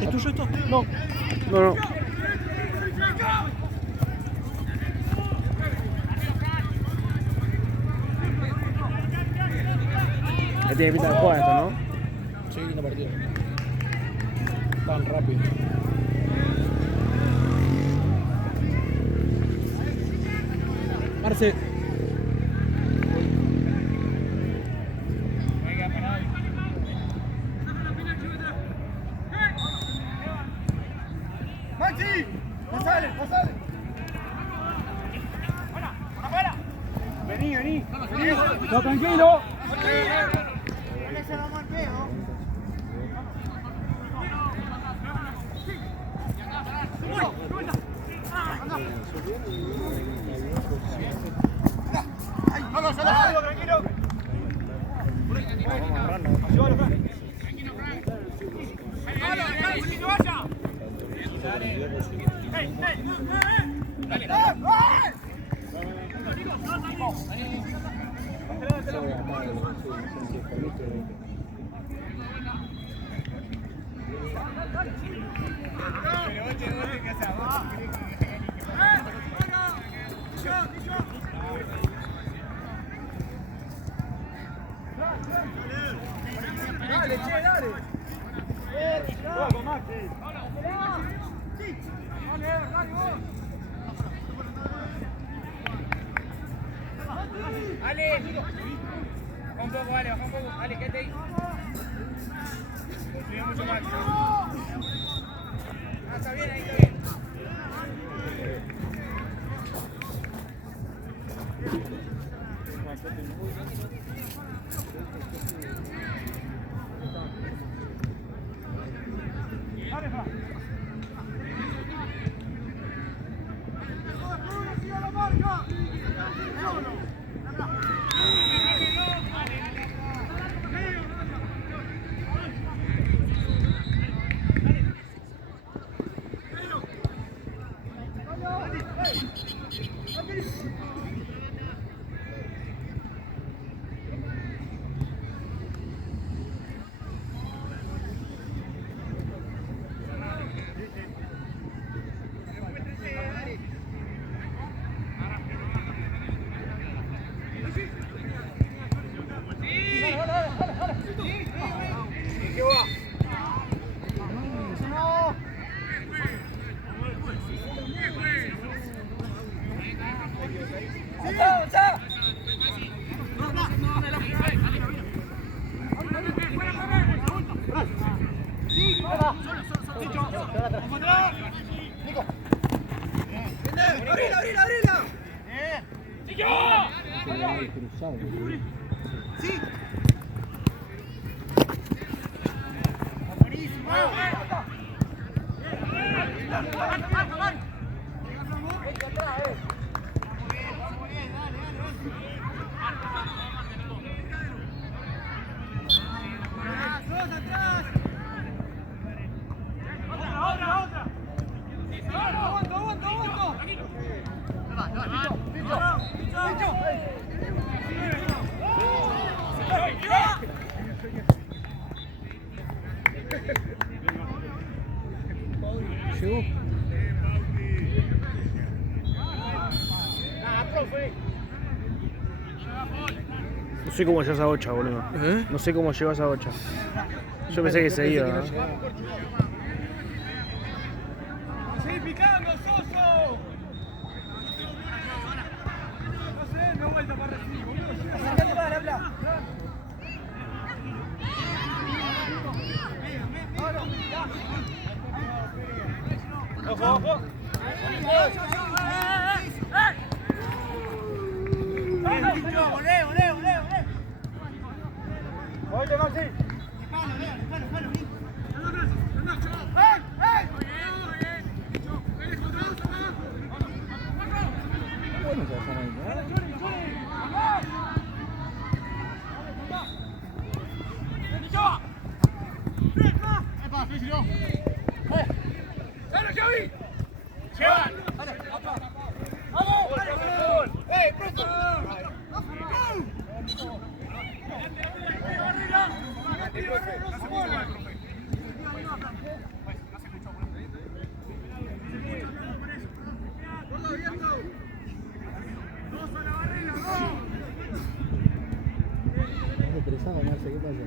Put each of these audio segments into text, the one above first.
¿Es tuyo esto? No. No. Tiene pinta de jugar esto, ¿no? Sí, no partido. Tan rápido. Marce. ¡Maxi! ¡Pasale! Vení. No, tranquilo. Vamos, tranquilo. Dale, che, dale. Vamos, Maxi. Dale, vos. Ale, baja un poco, Ale, baja un poco. Ale, quédate ahí. Confía mucho más. Ah, está bien, ahí está bien. Llegó. No sé cómo llegó esa bocha, boludo. ¿Eh? No sé cómo llegó esa bocha. Yo pensé que se iba. ¿No? ¡Seguí picando, Soso! No sé, no vuelta para recibir, boludo. ¡Sácate para hablar! ¡Ojo, ojo! ¡Volé! ¡Oye, Maxi! Bueno, se dejan ahí, ¿no? Es interesante, Marce, ¿qué pasa?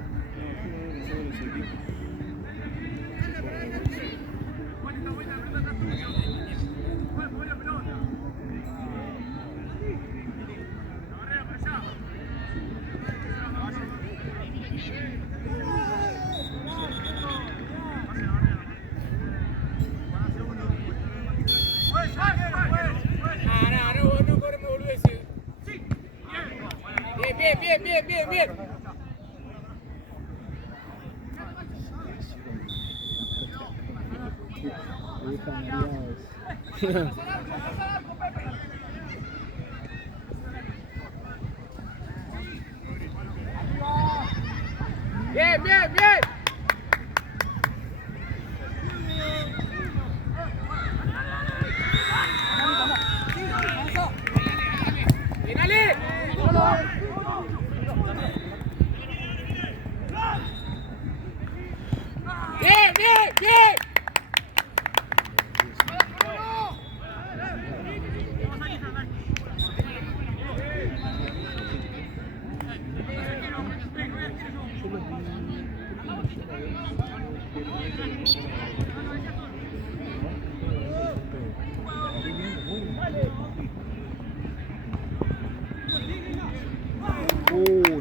Bien. Bien. ¡Finale! Bien.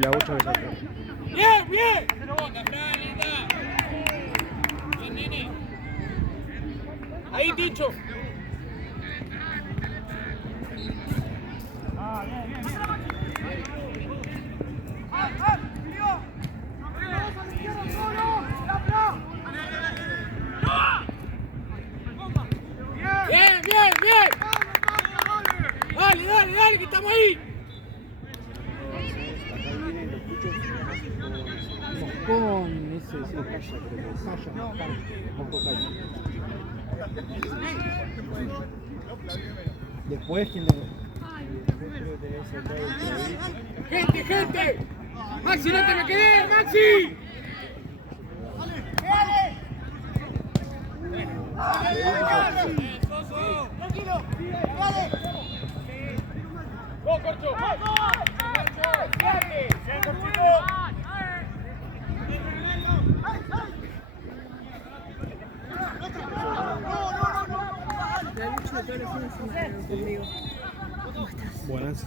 La 8 de salto. Bien. Bien, nene. Ahí, Ticho. Bien. Dale, que estamos ahí. Moscón, ese es el Calla, creo que Calla, Moscón Calla. Después, ¿quién le.? Creo que tenés acá el David. Gente. Maxi, no te me quedé, Maxi. ¡Go, Corcho! Buenas.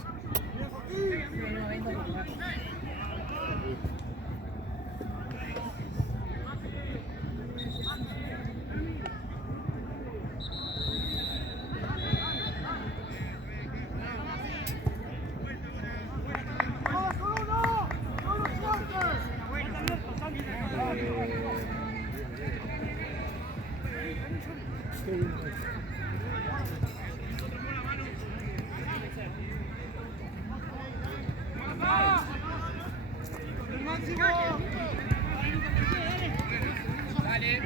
Dale.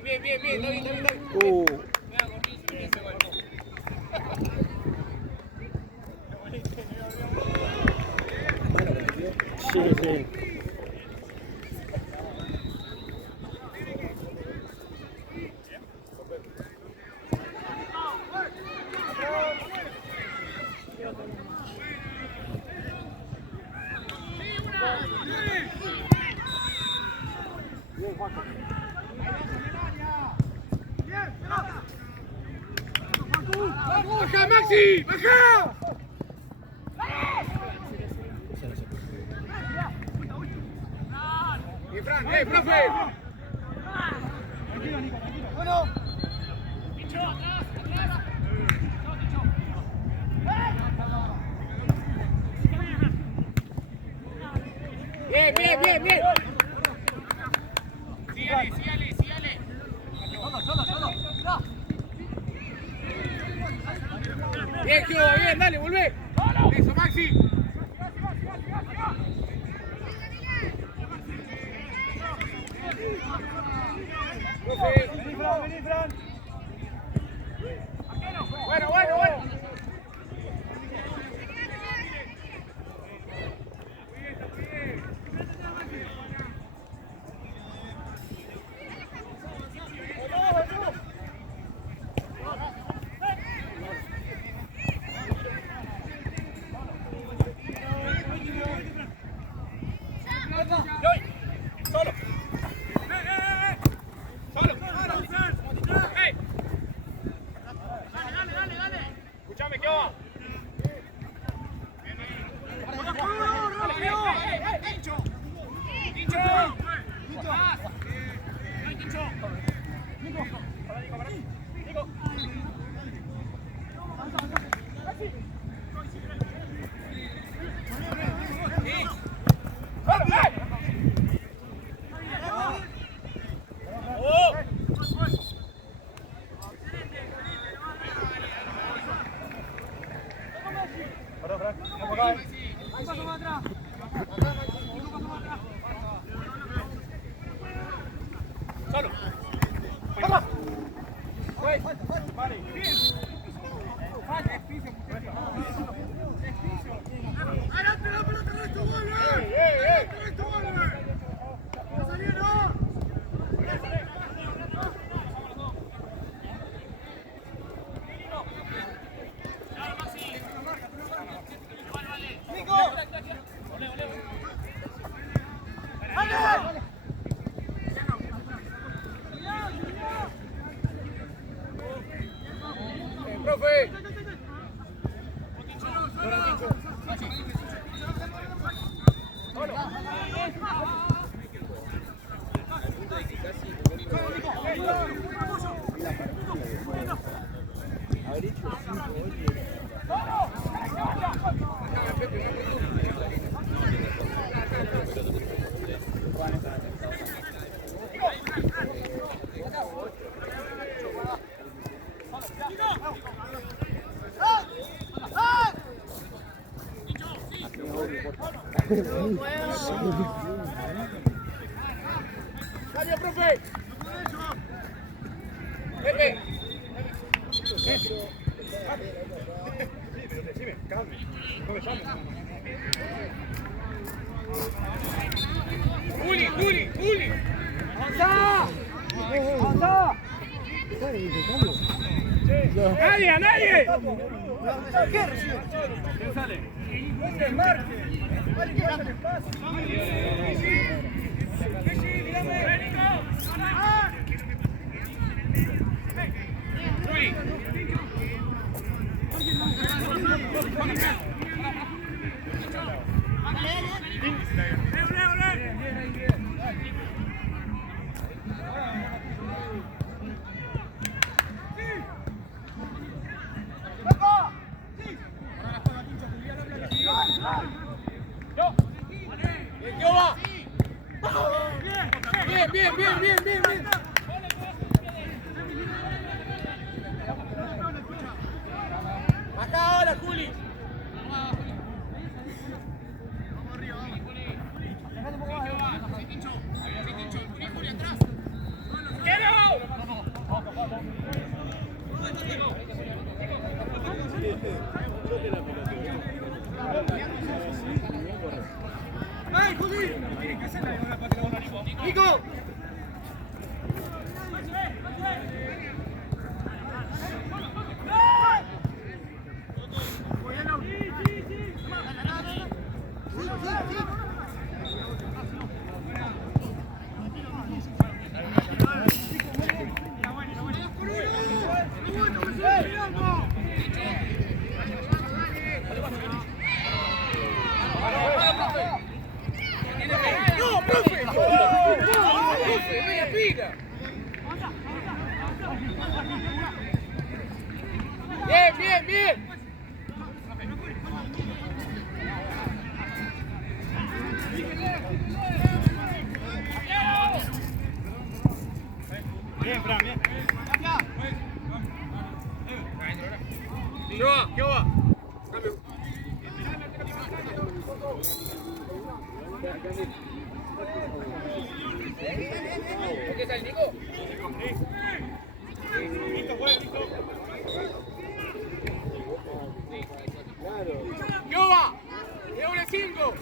Bien. David. Sí. ¡Baja, Maxi! ¡Baja! Y Fran, profe. Bien. Sígale. Bien, Gio, bien, dale, volvé. Eso, Maxi. Vení, Fran, vení, Fran. Bueno, bueno, bueno. Solo. Solo. Hey. Escuchame, ¿qué va? Dicho. Dicho. Solo. ¡Vamos! Vale. ¡Adelante la pelota, resto gol! ¡Resto gol! ¡No salieron! ¡Nico! ¡Ale! ¡Profe! ¡Cambio, profe! ¡Pepe! Decime, cambio. No me llames. ¡Juli! ¡Avanzá! ¡Avanzá! ¡Nadie, a nadie! ¿Qué recibe? ¿Quién sale? ¡Marque! ¡Marque! ¡Marque! Bien. Acá ahora, Juli. ¡Ay, Juli! ¡Nico! ¡No, profe! ¡Profe, media pica! Bien. Bien, Fran, bien. ¿Qué va? Cambio. ¿Qué tal, Nico? Listo, juez, listo. ¡Yoba! ¡De 1 5!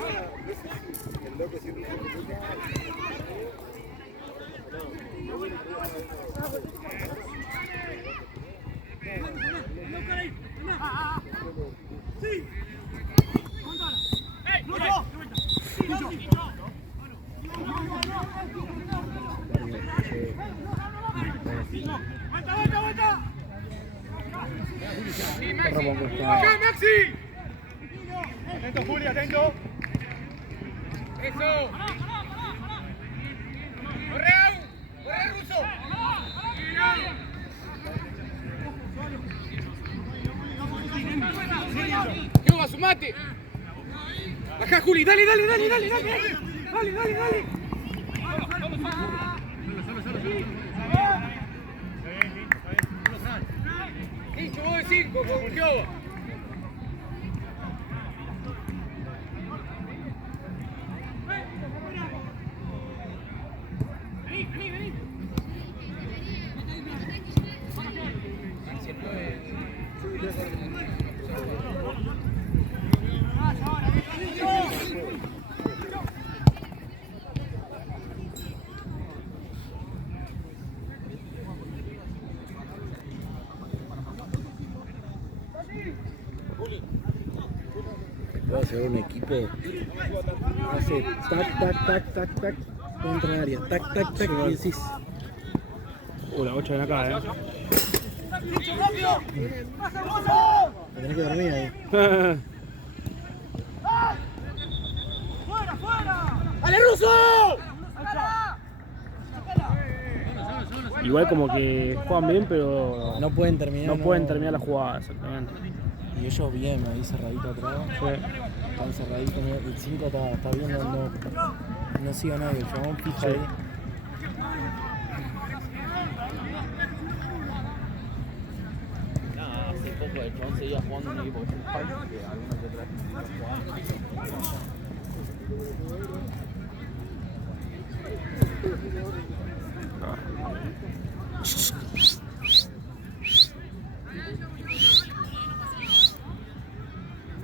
¡Acá, Maxi! Atento, Juli, atento. ¡Eso! ¡Corre, Ruso! ¡Yoba, sumate! ¡Acá, Juli! ¡Dale! Hincho, vos de 5 con Yoba. Va a ser un equipo. Hace tac, contra el área. Tac, y decís. La 8 ven acá, La tenés que dormir ahí. ¡Dale, Ruso! Igual como que juegan bien, pero No pueden terminar. no pueden terminar la jugada, exactamente. Y ellos bien, ahí cerradito atrás. Sí. Están cerraditos. El 5 está bien, no sigue nadie. El chabón fija ahí. Hace poco el chabón seguía jugando en un equipo que es un parque que algunos detrás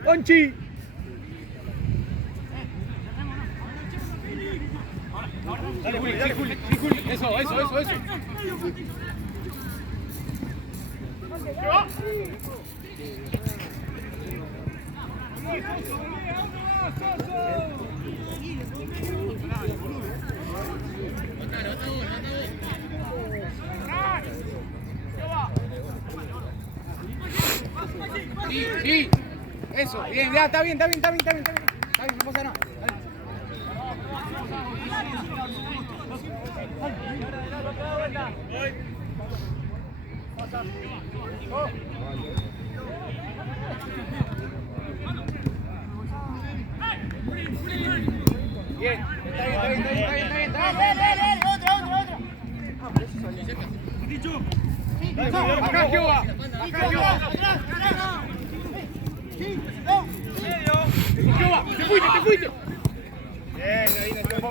¡Onchi! Dale, Juli. Eso. Sí. Eso, bien, ya, está bien. Está bien, no pasa nada. Bien, está bien. Acá, Yoba. Yoba, te fuiste. Bien, ahí en el campo.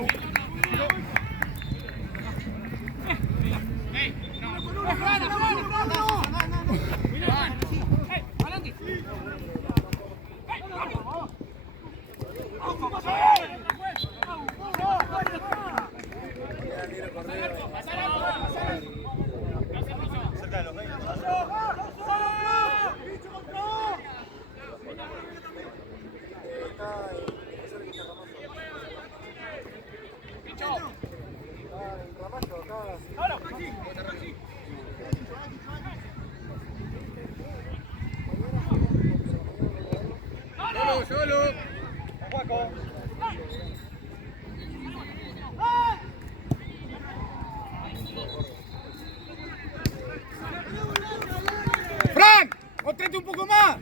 Solo. Juaco. ¡Fran! ¡Mostrate un poco más!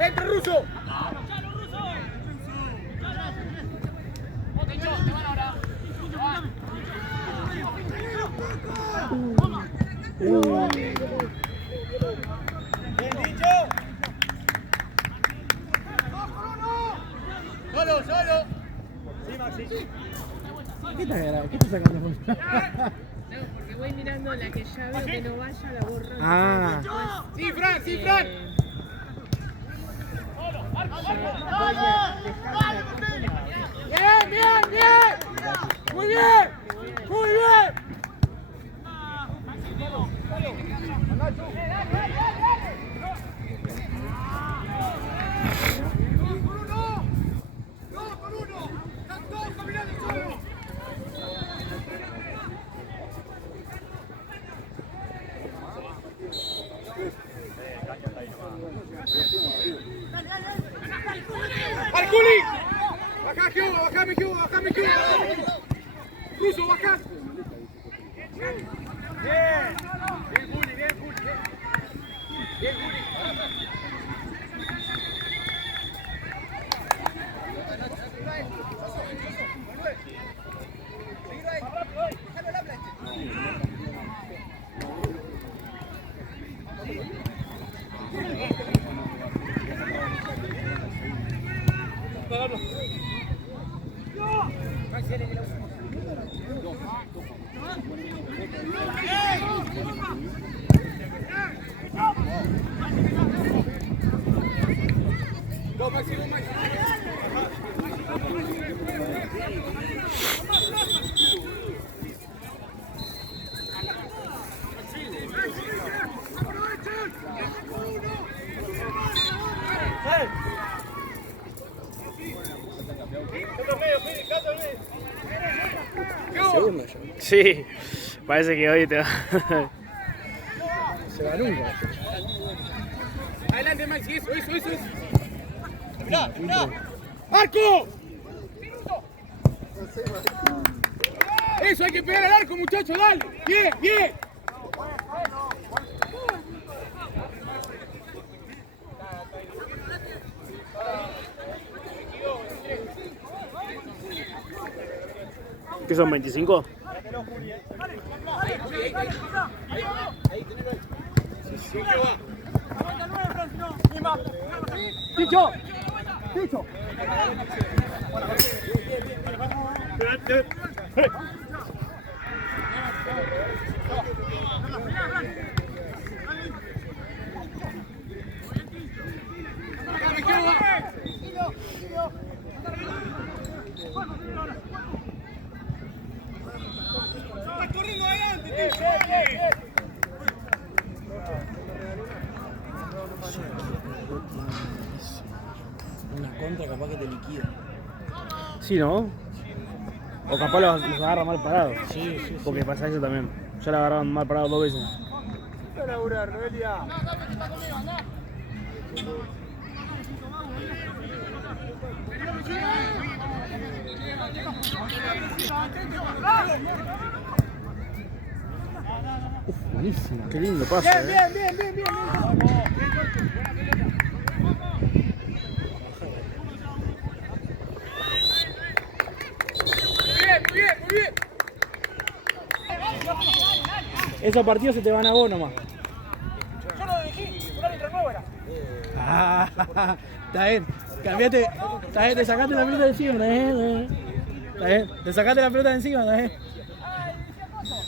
¡Entra, Russo! ¡Solo, solo! ¿Qué estás sacando? No, porque voy mirando la que ya veo que no vaya, la borro. Ah. ¡Sí, Fran! ¡Sí, Fran! ¡Bien, bien, bien! ¡Muy bien! ¡Muy bien! ¡Arculi! ¡Baja, Geo! ¡Bajame, Geo! ¡Bajame, Geo! ¡Russo, baja! ¡Bien! ¡Bien, Juli! ¡Bien, Juli! ¡Bien, Juli! Segundo ya. Sí, parece que hoy te va. Se va nunca. Adelante, Maxi, eso, eso, eso. ¡Mirá, mirá! ¡Arco! Eso, hay que pegar al arco, muchachos, dale. Bien, bien. ¿Qué son, 25? ¡Ticho! ¡Ticho! ¡Está corriendo adelante, Ticho! Una contra capaz que te liquida. Sí, ¿no? O capaz los agarra mal parados. Sí, sí, Porque pasa eso también. Ya la agarraron mal parados 2 veces. ¡A laburar, Noelia! Buenísimo. Qué lindo pase. Bien, bien, bien, bien, bien. Muy bien, muy bien. Esos partidos se te van a vos nomás. Yo lo dirigí, un árbitro nuevo era. Ah, está bien. Cambiate. Está bien, te sacaste la pelota de encima, está bien. Está bien. Te sacaste la pelota de encima, está bien.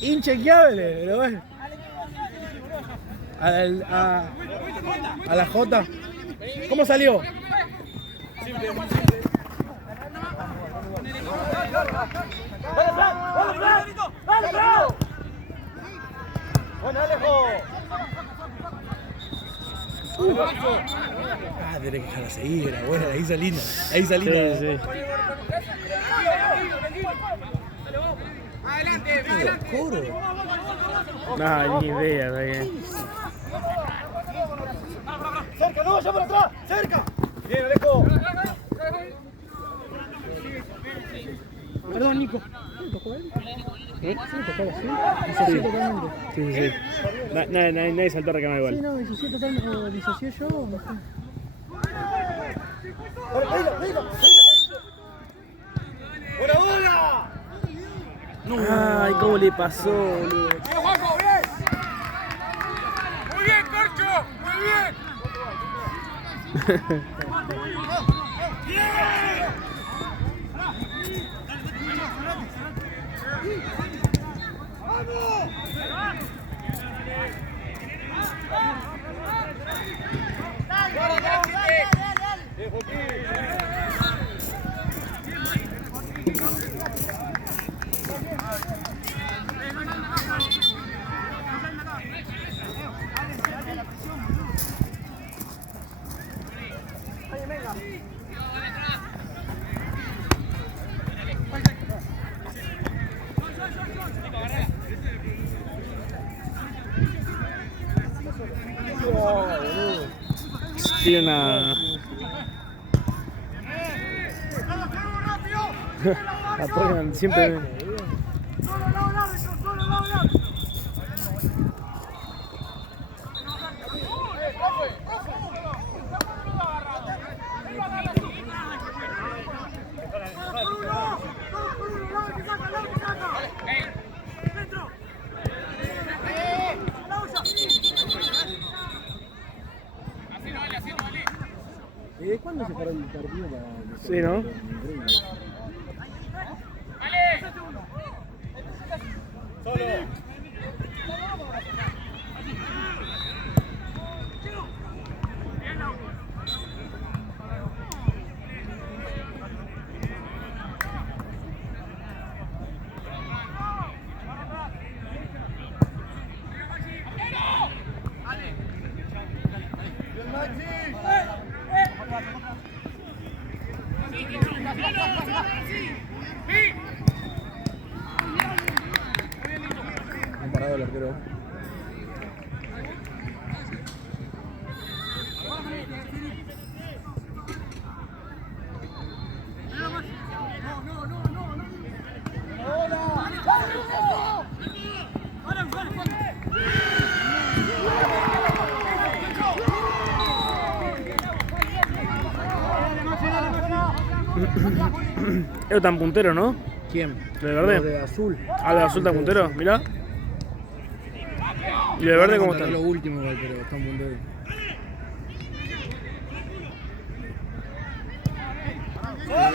Inchequeable, pero bueno. A la J. ¿Cómo salió? ¡Bueno, Alejo! Ah, tenés que dejarla seguir, era buena, la hizo linda. La hizo linda. Sí, sí. Adelante, adelante. Coro. No, ni idea, ¿sabes qué? ¡Cerca, no vaya por atrás! ¡Cerca! ¡Bien, Alejo! Perdón, Nico. ¿Tocó él? ¿Eh? Sí, tocó así. 17 totalmente. Sí. Nadie saltó a reclamar igual. Sí, no, 17 totalmente. O 17 yo, no sé. ¡Buena bola! Ay, cómo le pasó, boludo. ¡Bien, Juanjo, bien! ¡Muy bien, Corcho! ¡Muy bien! Tiene una... Atacan siempre... ¿Cuándo se paró el partido para...? Sí, ¿no? Han parado el arquero. Es tan puntero, ¿no? ¿Quién? ¿De verde? De azul. Ah, de azul tan puntero, mirá. ¿Y de verde cómo está? Lo último igual, pero está un puntero.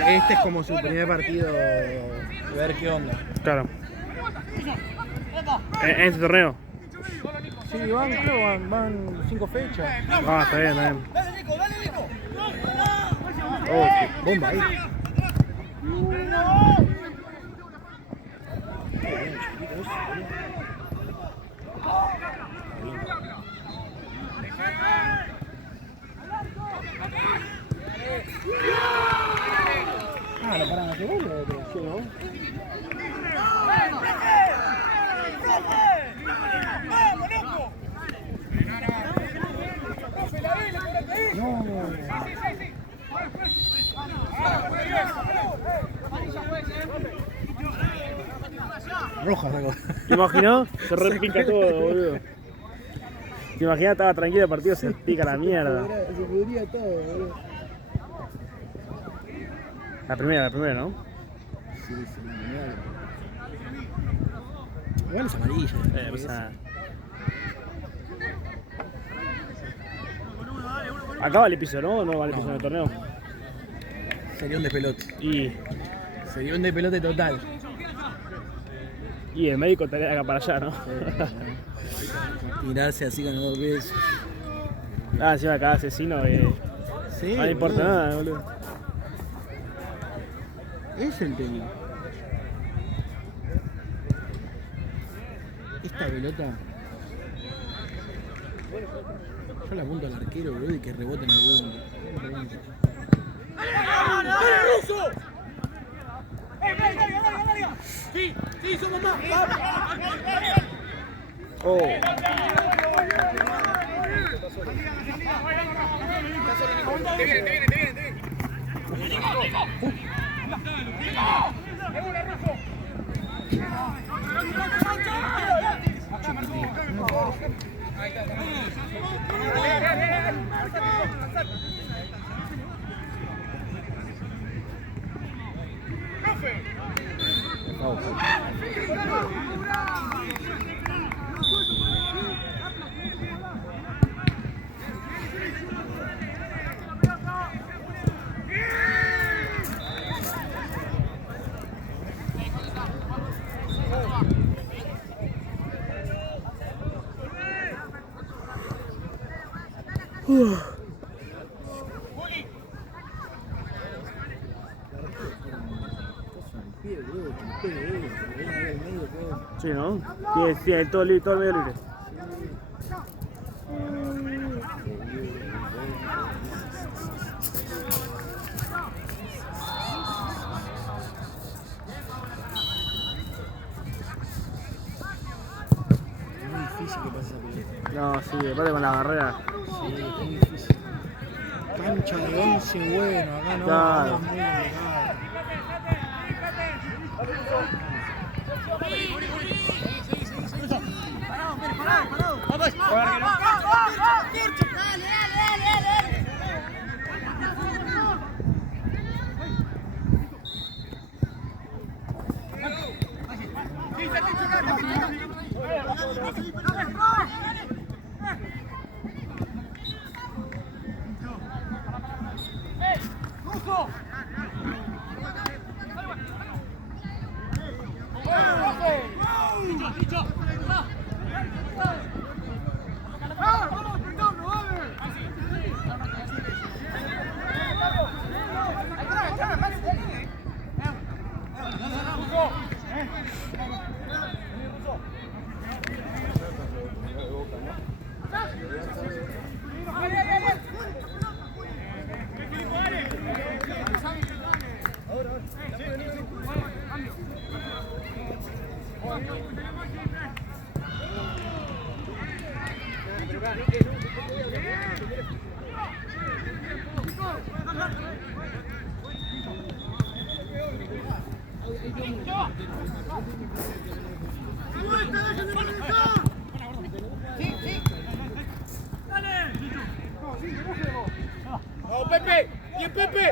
Este es como su primer partido. A ver qué onda. Claro. ¿En este torneo? Sí, van 5 fechas. Ah, está bien, está bien. Oh, qué bomba ahí. Ah, lo paran a que vuelva otro. Sí, ¿no? Roja sacó. ¿Te imaginás? Se repica todo, boludo. ¿Te imaginás? Estaba tranquilo el partido, se pica la mierda. Se pudría todo, boludo. La primera, ¿no? Sí, genial. Igual es amarilla. O sea... Acá vale piso, ¿no? ¿O no vale piso en el torneo? Sería un despelote. Sería un despelote total. Y el médico estaría acá para allá, ¿no? Tirarse así con los 2 pies. Ah, encima cada asesino Sí, no le importa boludo. nada, boludo. Es el tema. Esta pelota. Yo la apunto al arquero, boludo, y que rebote en el punto. Sí, somos más. Oh. solo. Te viene. Sí, ¿no? Tiene todo el medio libre. Difícil que pase esa pelota. No, sí, aparte con la barrera. Sí, es muy difícil. Cancha de 11, bueno, acá no. Claro. Es muy complicado. ¡Vamos, Pepe! ¡Bien, Pepe!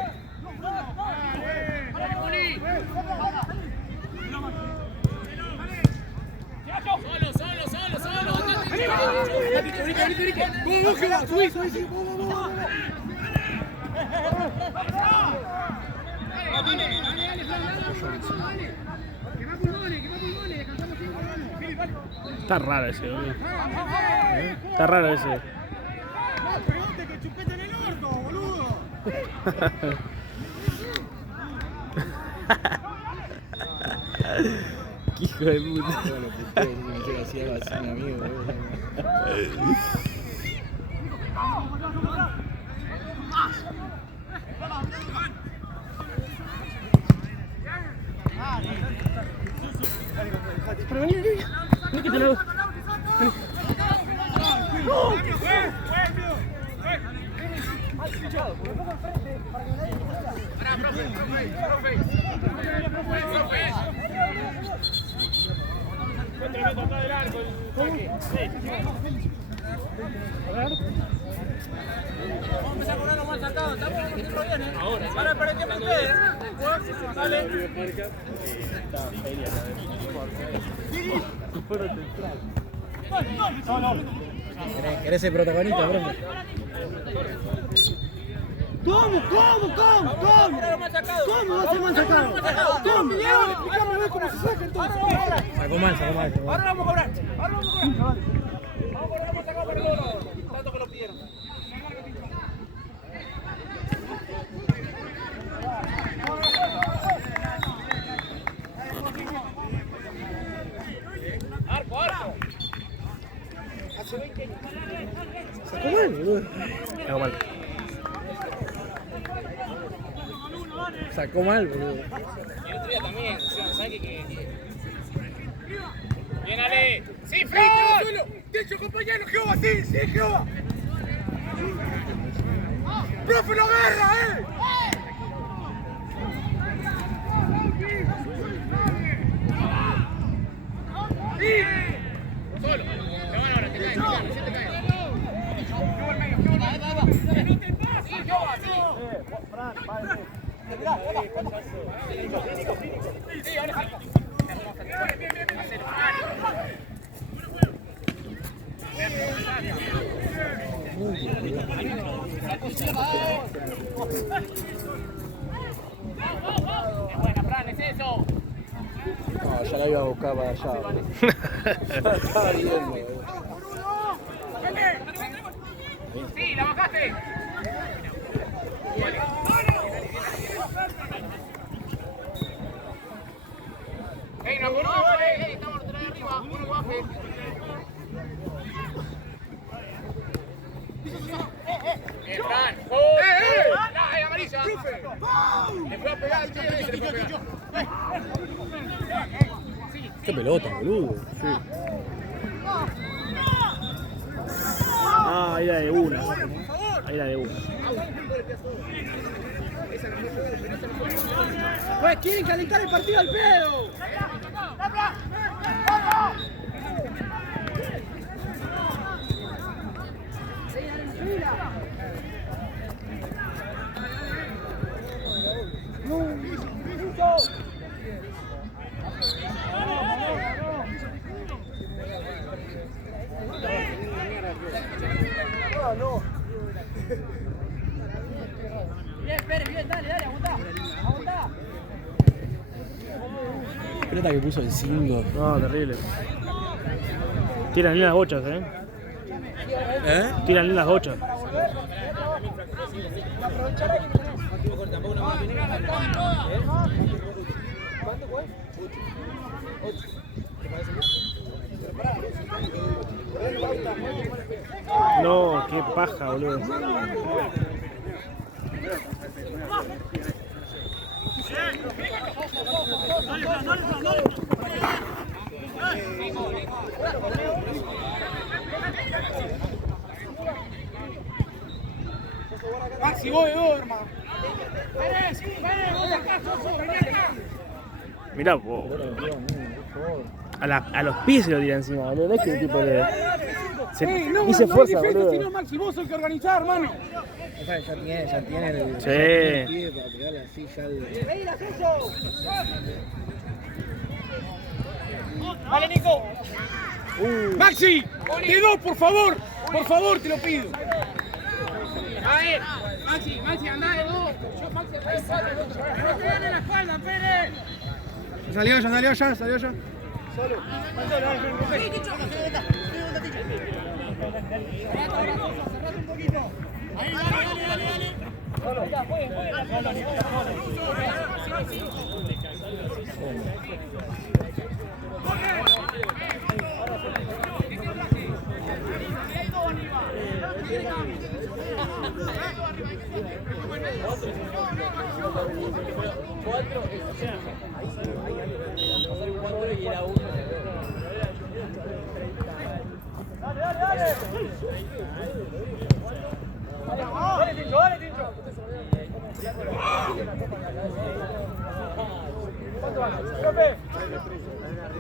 Está raro ese, boludo. Está raro ese. ¡Que chupete en el orto, boludo! Qué hijo de puta. Bueno, puto, así algo así, mi amigo, boludo. Pero vení que te lo... Vamos a empezar a cobrar los mal sacados. Estamos a hacerlo bien, ¿eh? Ahora, para que ustedes. Dale. ¿Querés ser protagonista, bro? ¿Cómo va a ser mal sacado? ¿Cómo? Explícame a ver cómo se saca entonces. Sacó mal. Ahora vamos a cobrar. Vamos a cobrar los mal sacados para el oro. Tanto que lo pidieron. Arco. Sacó mal, boludo. Sacó mal. Sacó mal, boludo. El otro día también, ¿sabes qué? Bien, Ale. ¡Sí, Flor! ¡Dicho, compañero! ¡Jehová, sí, Jehová! ¡Profe, lo agarra, Solo. Te van ahora, te caen, te caen. Buena, Fran, es eso. No, ya la iba a buscar para allá. Estaba viendo. Sí, la bajaste. ¡Ey, no, estamos otra vez arriba! ¡Uno baje! Fran! ¡Eh, amarilla! ¡Le fue a pegar el tío! ¡Se le fue a pegar! Qué pelota, boludo. Sí. Ah, ahí la de una. Ahí la de una. Pues quieren calentar el partido al pedo. Pelota que puso el 5. No, terrible. Tiran bien las bochas, Tiran bien las bochas. No, qué paja, boludo. Maxi, vos, hermano. Mirá, vos. A los pies se lo tira encima, boludo. No es que el tipo le. Y se esfuerza, boludo. Si no, Maxi, vos sos el que organizar, hermano. Ya tiene el. Sí. Pie para pegarle así ya el. Vale, Nico. Maxi, de dos, por favor. Por favor, te lo pido. A ver, Maxi, andá de dos. Yo, Maxi, andá de cuatro. No te dan en la espalda, Pérez. Salió ya.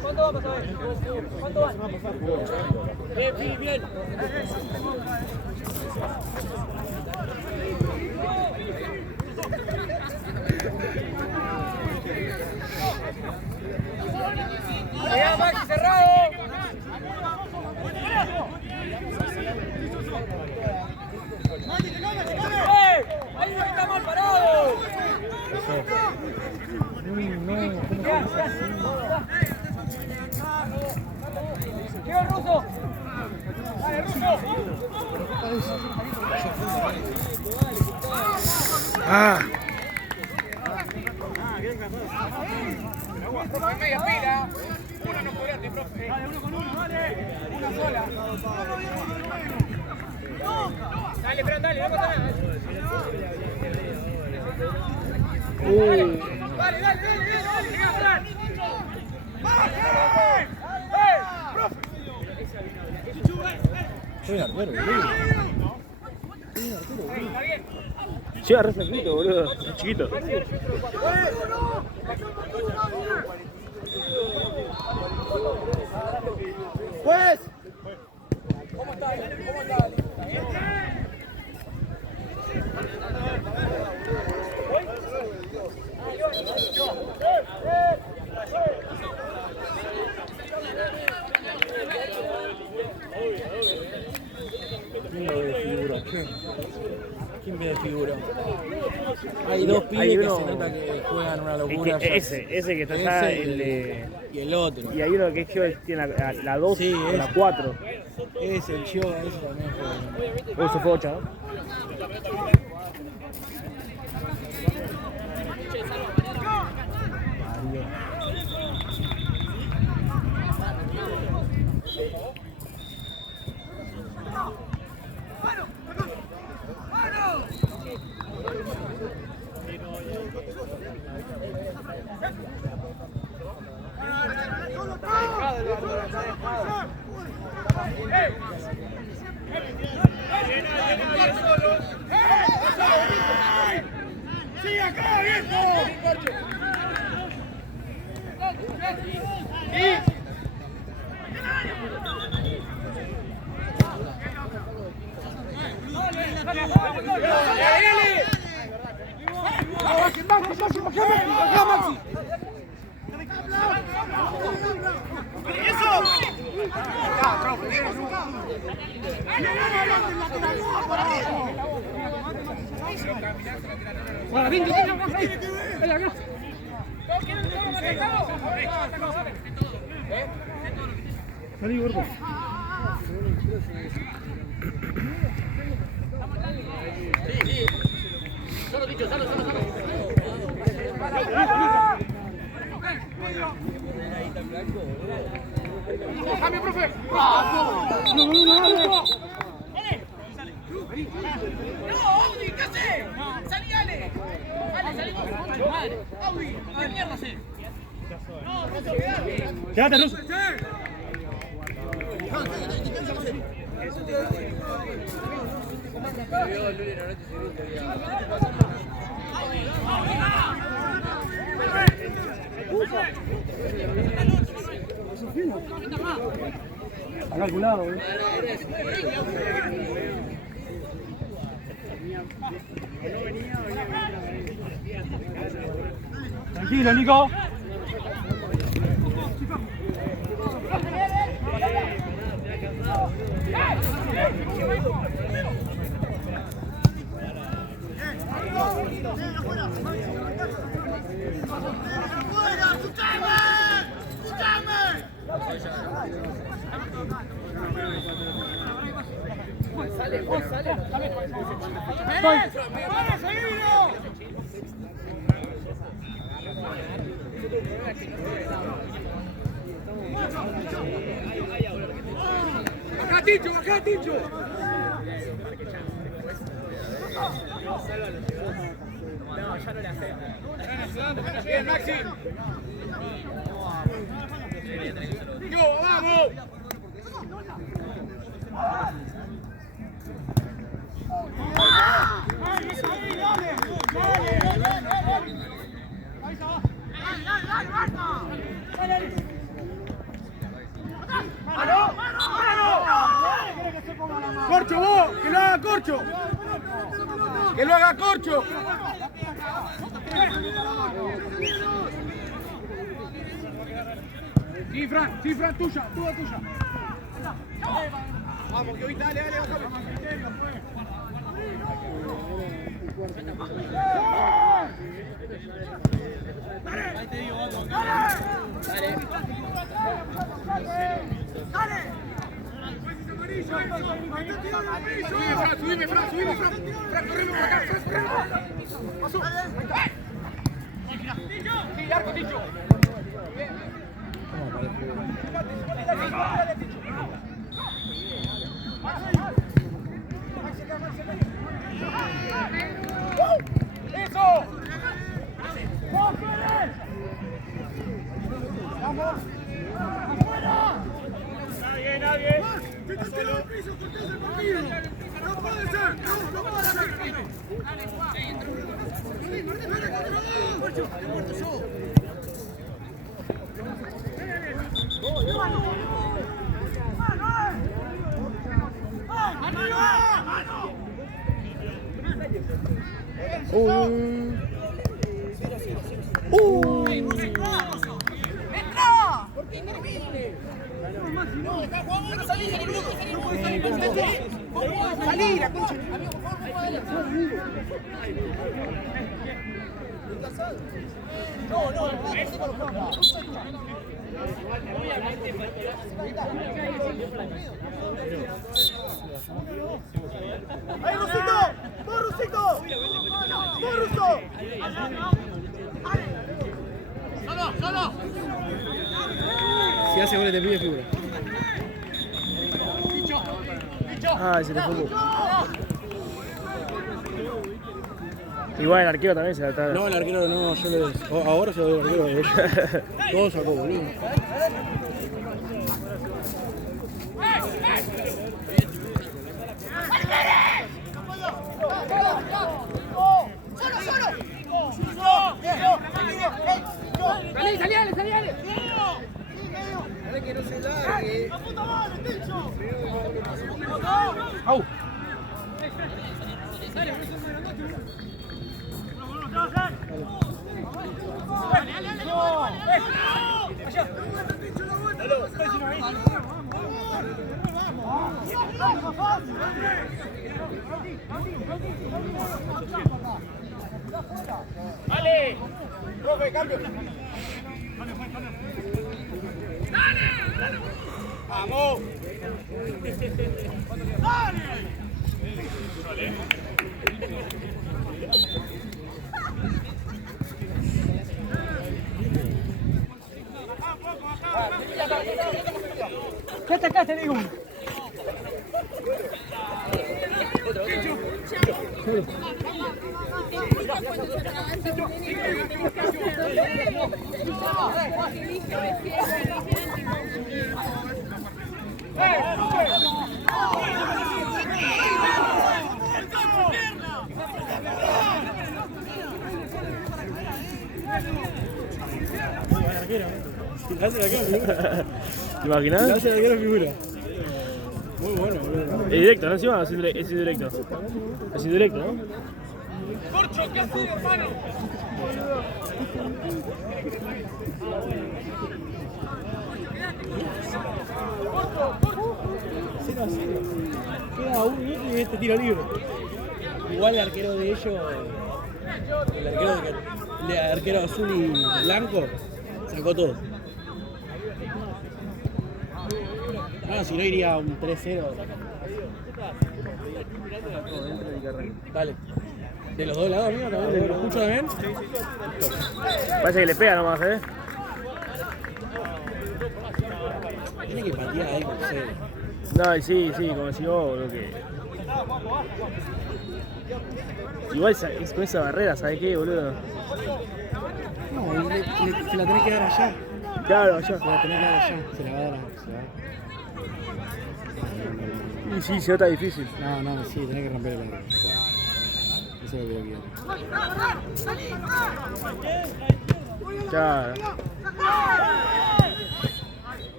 ¿Cuánto vamos a ver? ¿Cuánto van? Bien. ¡Allá, Maxi, cerrado! ¡Ahí no está mal parado! ¡Qué el ruso! ¡Dale, ruso! Media pila. Una no cobrate, profe. Dale, uno con uno, dale. Una sola. Dale, Fran, dale, no pasa nada. Dale, Fran. ¡Baje! ¡Profe! Soy arquero, boludo. Llega re flaquito, boludo. Es chiquito. Pues. ¿Quién lo desfigura? ¿Quién me desfiguró? Hay dos pibes Hay que uno- se nota que juegan una locura. ya. Ese que está allá, Ese el de... y el otro. Y ahí lo que es que tiene la 2 Sí, o la ese. 4. Ese, el Chio, ese también juega. Eso fue 8, ¿no? ¡Sí, acá, viejo! Bueno, Vinci, venga, acá. Salí, gordo. ¡Cambio, profe! Quédate, Russo. Está calculado, ¿eh? Tranquilo, Nico. ¡Acá, Ticho! ¡Acá, Ticho! Bien, Maxi. ¡Yo, vamos! ¡Corcho, vos! ¡Que lo haga Corcho! ¡Que lo haga Corcho! Sí, Fran, tuya, toda tuya. Vamos, que hoy dale, Subime, Fran. Fran, corremos por acá, Fran. Pasó. Sí, largo, Ticho. ¡Eso! ¡Vamos! ¡Afuera! ¡Nadie! ¡Solo! Salí, la concha. ¡Ahí, Rusito! ¡Vos, Rusito! ¡Vos, Ruso! ¡Solo, solo! Si hace goles te pide figura. Ah, se le fue. Igual el arquero también se la está. No, el arquero no, yo le. Ahora se lo doy al arquero de ellos. Todo sacó, boludo. Salí, salí, salí, salí. Que no se largue. ¡Au! ¡Vale! ¡Profe, cambio! ¡Vamos! ¿Qué atacaste, digo? ¿Te imaginas? Hace la arquero figura. Muy bueno, boludo. Es directo, ¿no? Encima es indirecto. Es indirecto, ¿no? ¡Corcho, qué haces, hermano! Queda un minuto y este tiro libre. Igual el arquero de ellos, el arquero azul y blanco, sacó todo. Ah, si no iría un 3-0. Dale. De los dos lados, mío, también. ¿De los escucho también? Parece que le pega nomás, ¿eh? Tiene que patear ahí con cero. No, y sí, como decís vos, boludo, que... Igual es con esa barrera, ¿sabes qué, boludo? No, se la tenés que dar allá. Claro, allá. Se la tenés que dar allá. Se la va a dar. Y sí, se nota difícil. No, sí, tenés que romper el arco. Eso es lo que yo quiero. Claro.